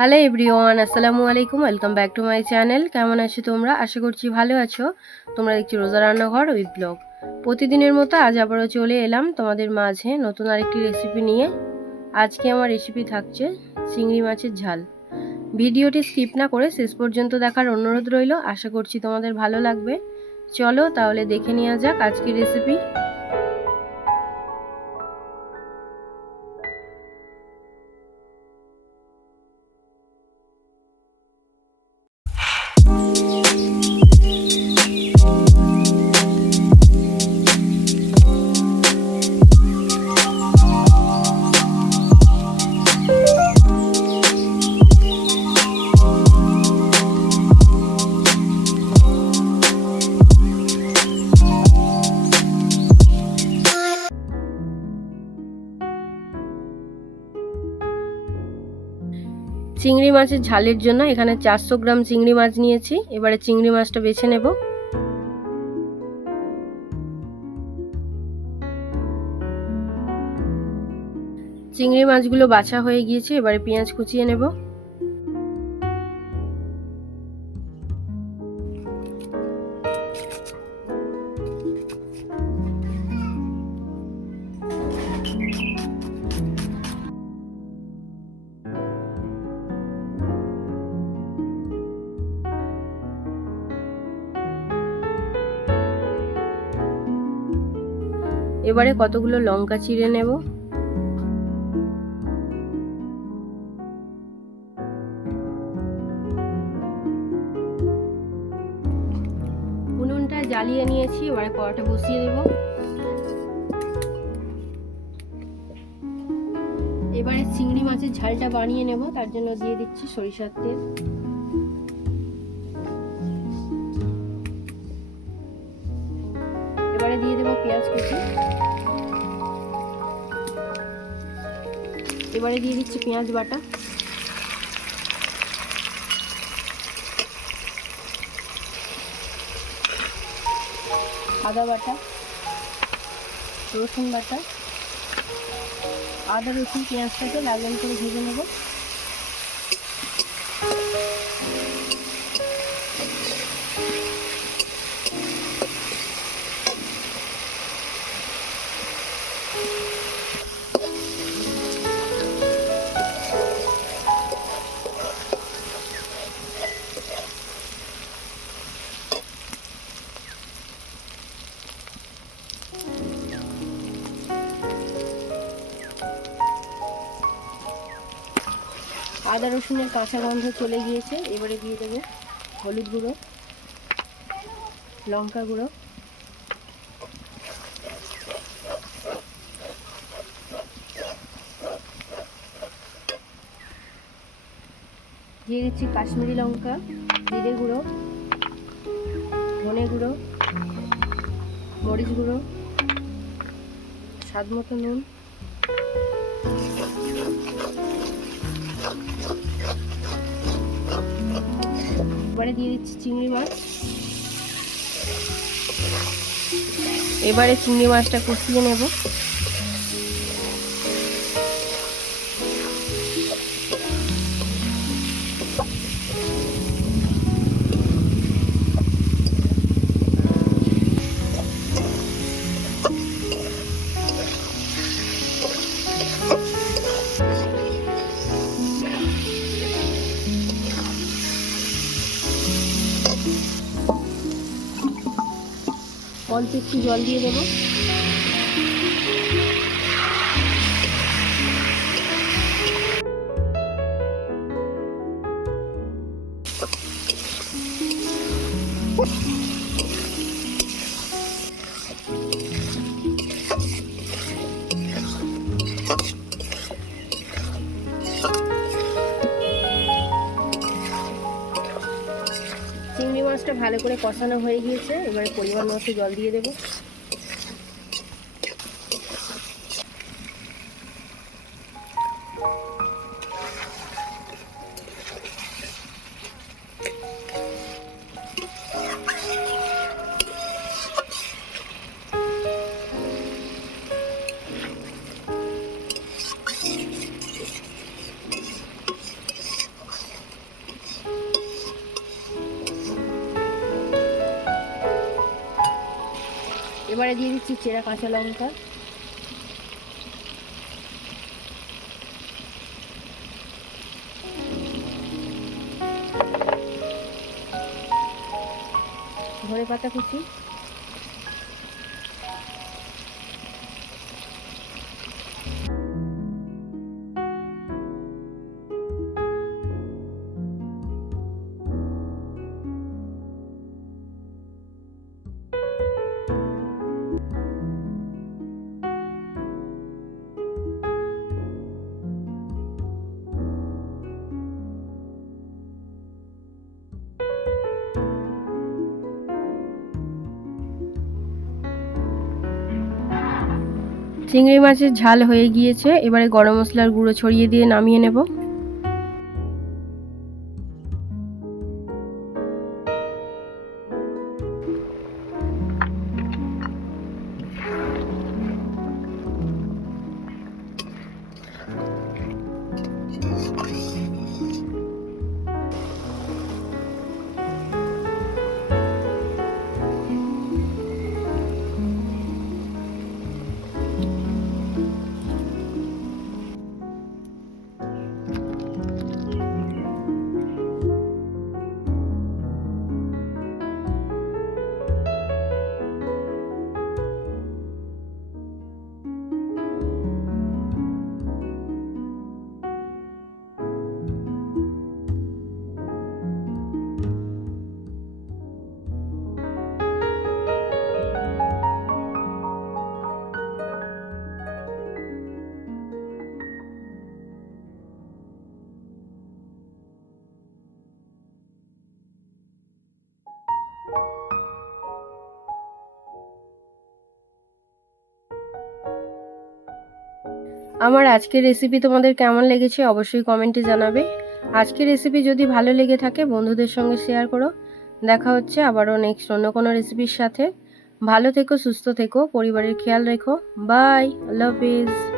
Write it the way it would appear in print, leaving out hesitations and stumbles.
Hello everyone, আসসালামু আলাইকুম। Welcome back to my channel. কেমন আছো তোমরা? আশা করছি ভালো আছো। তোমরা দেখছি রোজা রান্নাঘর উইথ ব্লগ। প্রতিদিনের মতো আজ আবারও চলে এলাম তোমাদের মাঝে নতুন আরেকটি রেসিপি নিয়ে। আজকে আমার রেসিপি থাকছে চিংড়ি মাছের ঝাল। ভিডিওটি স্কিপ না করে শেষ পর্যন্ত দেখার অনুরোধ রইল। আশা করছি তোমাদের ভালো লাগবে। চলো তাহলে দেখে নেওয়া যাক আজকের রেসিপি। চিংড়ি মাছের ঝালের জন্য এখানে 400 গ্রাম চিংড়ি মাছ নিয়েছি। এবারে চিংড়ি মাছটা বেছে নেব। চিংড়ি মাছগুলো বাছা হয়ে গিয়েছে। এবারে পেঁয়াজ কুচিয়ে নেব। এবারে কতগুলো লঙ্কা চিড়ে নেব। উনুনটা জ্বালিয়ে নিয়েছি। এবারে কড়াটা বসিয়ে দেব। এবারে চিংড়ি মাছের ঝালটা বানিয়ে নেব। তার জন্য দিয়ে দিচ্ছি সরিষার তেল। এবারে দিয়ে দেব পেঁয়াজ কুচি। এবারে দিয়ে দিচ্ছি পেঁয়াজ বাটা, আদা বাটা, রসুন বাটা। আদা রসুন পেঁয়াজটাকে লাল লাল করে ভেজে নেব। আদা রসুনের কাঁচা গন্ধ চলে গিয়েছে। এবারে দিয়ে দেবো হলুদ গুঁড়ো, লঙ্কা গুঁড়ো, দিয়ে দিচ্ছি কাশ্মীরি লঙ্কা, জিরে গুঁড়ো, ধনে গুঁড়ো, মরিচ গুঁড়ো, স্বাদ মতো নুন। এবারে দিয়ে দিচ্ছি চিংড়ি মাছ। এবারে চিংড়ি মাছটা কষিয়ে নেব। অল্প একটু জল দিয়ে দেবো। চিংড়ি মাছটা ভালো করে কষানো হয়ে গিয়েছে। এবারে পরিমাণ মতো জল দিয়ে দেবো। এবারে দিয়ে দিচ্ছি চেরা কাঁচা লঙ্কা, ধনে পাতা কুচি, চিংড়ি মাছের ঝাল হয়ে গিয়েছে। এবারে গরম মশলার গুঁড়ো ছড়িয়ে দিয়ে নামিয়ে নেব। আমার আজকের রেসিপি তোমাদের কেমন লেগেছে অবশ্যই কমেন্টে জানাবে। আজকের রেসিপি যদি ভালো লেগে থাকে বন্ধুদের সঙ্গে শেয়ার করো। দেখা হচ্ছে আবারও নেক্সট অন্য কোনো রেসিপির সাথে। ভালো থেকো, সুস্থ থেকো, পরিবারের খেয়াল রেখো। বাই, আল্লাহ হাফিজ।